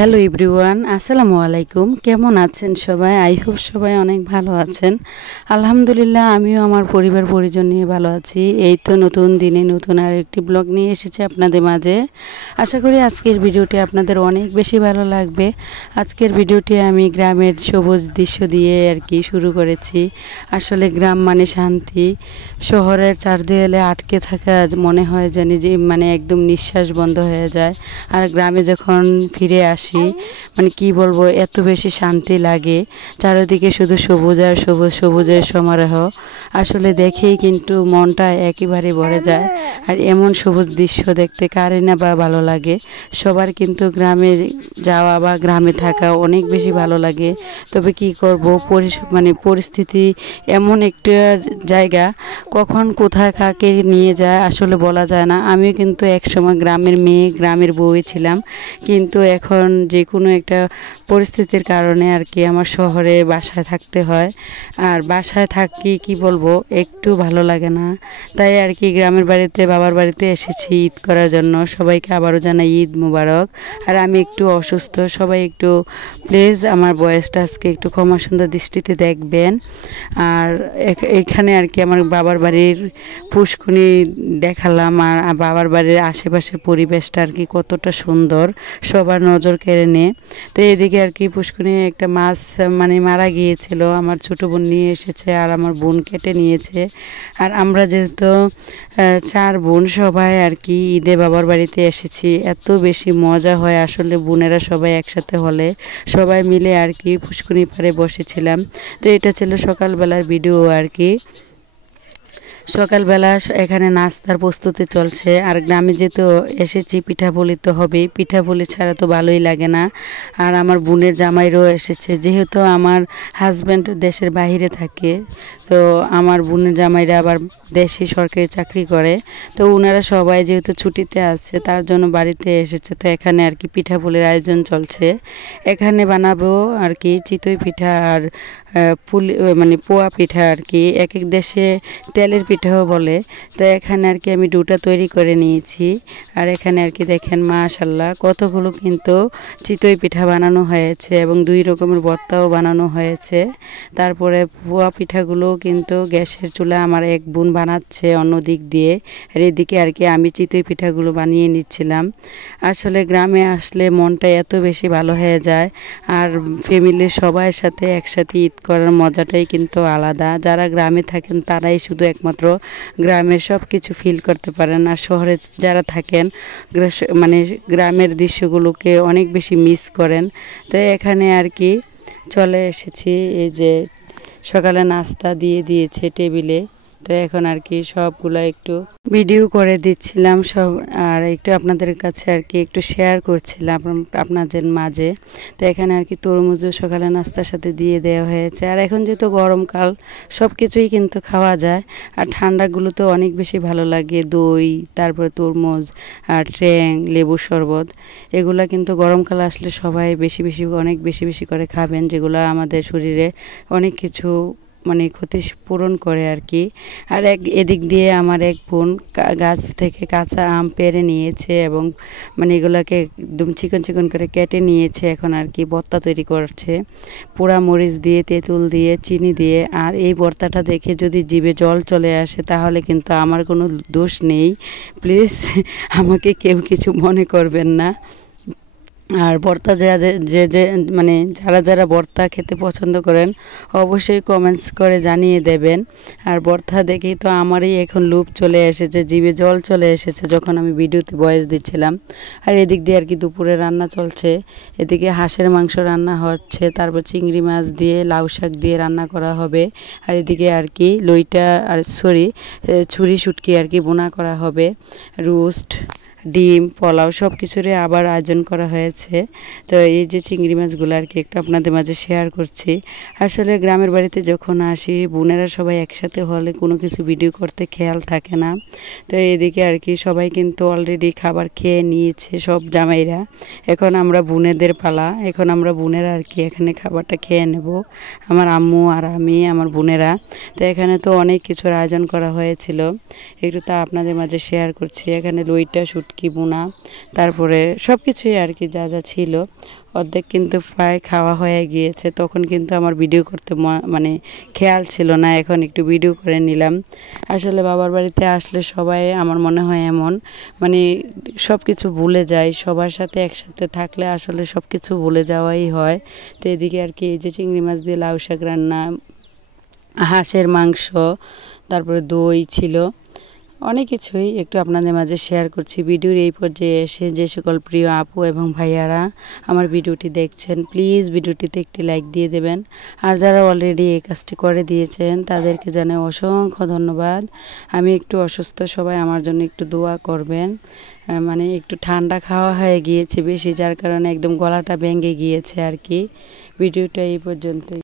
Hello everyone, আসসালামু আলাইকুম। কেমন আছেন সবাই? আই হোপ সবাই অনেক ভালো আছেন। আলহামদুলিল্লাহ, আমিও আমার পরিবার পরিজন নিয়ে ভালো আছি। এই তো নতুন দিনে নতুন আরেকটি ব্লগ নিয়ে এসেছি আপনাদের মাঝে। আশা করি আজকের ভিডিওটি আপনাদের অনেক বেশি ভালো লাগবে। আজকের ভিডিওটি আমি গ্রামের সবুজ দৃশ্য দিয়ে আর কি শুরু করেছি। আসলে গ্রাম মানে শান্তি। শহরের চারদেয়ালে আটকে থাকা মনে হয় জানি যে মানে একদম নিঃশ্বাস বন্ধ হয়ে যায়। আর গ্রামে যখন ফিরে আসি মানে কি বলবো, এত বেশি শান্তি লাগে। চারিদিকে শুধু সবুজ আর সবুজ, সবুজের সমারোহ। আসলে দেখেই কিন্তু মনটা একেবারে ভরে যায়। আর এমন সবুজ দৃশ্য দেখতে কারই না বা ভালো লাগে। সবার কিন্তু গ্রামে যাওয়া বা গ্রামে থাকা অনেক বেশি ভালো লাগে। তবে কি করব, মানে পরিস্থিতি এমন একটা জায়গা, কখন কোথায় কাকে নিয়ে যায় আসলে বলা যায় না। আমিও কিন্তু একসময় গ্রামের মেয়ে, গ্রামের বউই ছিলাম, কিন্তু এখন যে কোনো একটা পরিস্থিতির কারণে আর কি আমার শহরে বাসায় থাকতে হয়। আর বাসায় থাকি কি বলবো, একটু ভালো লাগে না। তাই আর কি গ্রামের বাড়িতে, বাবার বাড়িতে এসেছি ঈদ করার জন্য। সবাইকে আবারও জানাই ঈদ মুবারক। আর আমি একটু অসুস্থ, সবাই একটু প্লিজ আমার বয়সটা আজকে একটু ক্ষমা সুন্দর দৃষ্টিতে দেখবেন। আর এখানে আর কি আমার বাবার বাড়ির পুষ্কুনি দেখালাম। আর বাবার বাড়ির আশেপাশের পরিবেশটা আর কি কতটা সুন্দর, সবার নজর কেড়ে নেয়। তো এদিকে আর কি পুষ্কুনি একটা মাছ মানে মারা গিয়েছিল, আমার ছোটো বোন নিয়ে এসেছে আর আমার বোন কেটে নিয়েছে। আর আমরা যেহেতু 4 বোন সবাই আর কি ঈদে বাবার বাড়িতে এসেছি। এত বেশি মজা হয় আসলে বোনেরা সবাই একসাথে হলে, সবাই মিলে আর কি পুষ্কুনি পাড়ে বসেছিলাম। তো এটা ছিল সকালবেলার ভিডিও আর কি। সকালবেলা এখানে নাস্তার প্রস্তুতি চলছে। আর গ্রামে যেহেতু এসেছি, পিঠাপুলি তো হবেই, পিঠাপুলি ছাড়া তো ভালোই লাগে না। আর আমার বোনের জামাইরও এসেছে, যেহেতু আমার হাজব্যান্ড দেশের বাইরে থাকে, তো আমার বোনের জামাইরা আবার দেশে সরকারি চাকরি করে। তো ওনারা সবাই যেহেতু ছুটিতে আছে, তার জন্য বাড়িতে এসেছে। তো এখানে আর কি পিঠাপুলির আয়োজন চলছে। এখানে বানাবো আর কি চিতই পিঠা আর পুলি মানে পোয়া পিঠা আর কি। এক এক দেশে তেলের পিঠাও বলে। তো এখানে আর কি আমি ডোটা তৈরি করে নিয়েছি। আর এখানে আর কি দেখেন মাশাল্লাহ কতগুলো কিন্তু চিতই পিঠা বানানো হয়েছে এবং 2 রকমের ভর্তাও বানানো হয়েছে। তারপরে পোয়া পিঠাগুলো কিন্তু গ্যাসের চুলা আমার এক বোন বানাচ্ছে অন্য দিক দিয়ে। আর এদিকে আর কি আমি চিতই পিঠাগুলো বানিয়ে নিচ্ছিলাম। আসলে গ্রামে আসলে মনটা এত বেশি ভালো হয়ে যায়। আর ফ্যামিলির সবার সাথে একসাথে ঈদ করার মজাটাই কিন্তু আলাদা। যারা গ্রামে থাকেন তারাই শুধু একমাত্র গ্রামের সব কিছু ফিল করতে পারেন। আর শহরে যারা থাকেন মানে গ্রামের দৃশ্যগুলোকে অনেক বেশি মিস করেন। তো এখানে আর কি চলে এসেছি, এই যে সকালে নাস্তা দিয়ে দিয়েছে টেবিলে। তো এখন আর কি সবগুলো একটু ভিডিও করে দিচ্ছিলাম সব, আর একটু আপনাদের কাছে আর কি একটু শেয়ার করছিলাম আপনাদের মাঝে। তো এখানে আর কি তরমুজও সকালে নাস্তার সাথে দিয়ে দেওয়া হয়েছে। আর এখন যেহেতু গরমকাল, সব কিছুই কিন্তু খাওয়া যায়। আর ঠান্ডাগুলো তো অনেক বেশি ভালো লাগে, দই, তারপরে তরমুজ আর ট্যাং, লেবুর শরবত, এগুলা কিন্তু গরমকাল আসলে সবাই বেশি বেশি অনেক বেশি বেশি করে খাবেন, যেগুলো আমাদের শরীরে অনেক কিছু মানে ক্ষতি পূরণ করে আর কি। আর এদিক দিয়ে আমার এক বোন গাছ থেকে কাঁচা আম পেড়ে নিয়েছে এবং মানে এগুলোকে একদম চিকন চিকন করে কেটে নিয়েছে। এখন আর কি ভর্তা তৈরি করছে, পোড়া মরিচ দিয়ে, তেঁতুল দিয়ে, চিনি দিয়ে। আর এই ভর্তাটা দেখে যদি জিভে জল চলে আসে তাহলে কিন্তু আমার কোনো দোষ নেই, প্লিজ আমাকে কেউ কিছু মনে করবেন না। আর ভর্তা যে মানে যারা যারা ভর্তা খেতে পছন্দ করেন অবশ্যই কমেন্টস করে জানিয়ে দেবেন। আর ভর্তা দেখেই তো আমারই এখন লোভ চলে এসেছে, জিভে জল চলে এসেছে যখন আমি ভিডিওতে ভয়েস দিচ্ছিলাম। আর এদিক দিয়ে আর কি দুপুরে রান্না চলছে। এদিকে হাঁসের মাংস রান্না হচ্ছে, তারপর চিংড়ি মাছ দিয়ে লাউ শাক দিয়ে রান্না করা হবে। আর এদিকে আর কি লইটা আর ছুরি শুটকি আর কি বোনা করা হবে। রোস্ট, ডিম, পোলাও সব কিছুরই আবার আয়োজন করা হয়েছে। তো এই যে চিংড়ি মাছগুলো আর কি একটু আপনাদের মাঝে শেয়ার করছি। আসলে গ্রামের বাড়িতে যখন আসি, বোনেরা সবাই একসাথে হলে কোনো কিছু ভিডিও করতে খেয়াল থাকে না। তো এদিকে আর কি সবাই কিন্তু অলরেডি খাবার খেয়ে নিয়েছে, সব জামাইরা। এখন আমরা বোনেদের পালা, এখন আমরা বোনেরা আর কি এখানে খাবারটা খেয়ে নেব, আমার আম্মু আর আমি, আমার বোনেরা। তো এখানে তো অনেক কিছুর আয়োজন করা হয়েছিল, একটু তা আপনাদের মাঝে শেয়ার করছি। এখানে লইটা শুটকি বোনা, তারপরে সব কিছুই আর কি যা যা ছিল অর্ধেক কিন্তু প্রায় খাওয়া হয়ে গিয়েছে। তখন কিন্তু আমার ভিডিও করতে মানে খেয়াল ছিল না, এখন একটু ভিডিও করে নিলাম। আসলে বাবার বাড়িতে আসলে সবাই আমার মনে হয় এমন, মানে সব কিছু ভুলে যায়, সবার সাথে একসাথে থাকলে আসলে সব কিছু ভুলে যাওয়াই হয়। তো এদিকে আর কি এই যে চিংড়ি মাছ দিয়ে লাউ শাক রান্না, হাঁসের মাংস, তারপরে দই ছিল, অনেক কিছুই একটু আপনাদের মাঝে শেয়ার করছি। ভিডিওর এই পর্যায়ে এসে যে সকল প্রিয় আপু এবং ভাইয়ারা আমার ভিডিওটি দেখছেন, প্লিজ ভিডিওটিতে একটি লাইক দিয়ে দেবেন। আর যারা অলরেডি এই কাজটি করে দিয়েছেন তাদেরকে জানাই অসংখ্য ধন্যবাদ। আমি একটু অসুস্থ, সবাই আমার জন্য একটু দোয়া করবেন। মানে একটু ঠান্ডা খাওয়া হয়ে গিয়েছে বেশি, যার কারণে একদম গলাটা ভেঙে গিয়েছে আর কি। ভিডিওটা এই পর্যন্তই।